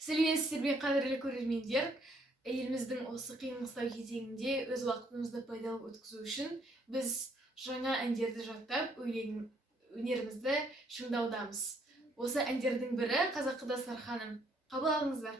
Сәлеметсіздер ме, қадірлі көрермендер. Еліміздің осы қиын-қыстау кезеңінде өз уақытымызды пайдалы өткізу үшін біз жаңа әндерді жаттап, өнерімізді шыңдаудамыз. Осы әндердің бірі Қазақы дастарханым. Қабыл алыңыздар.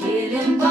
Келін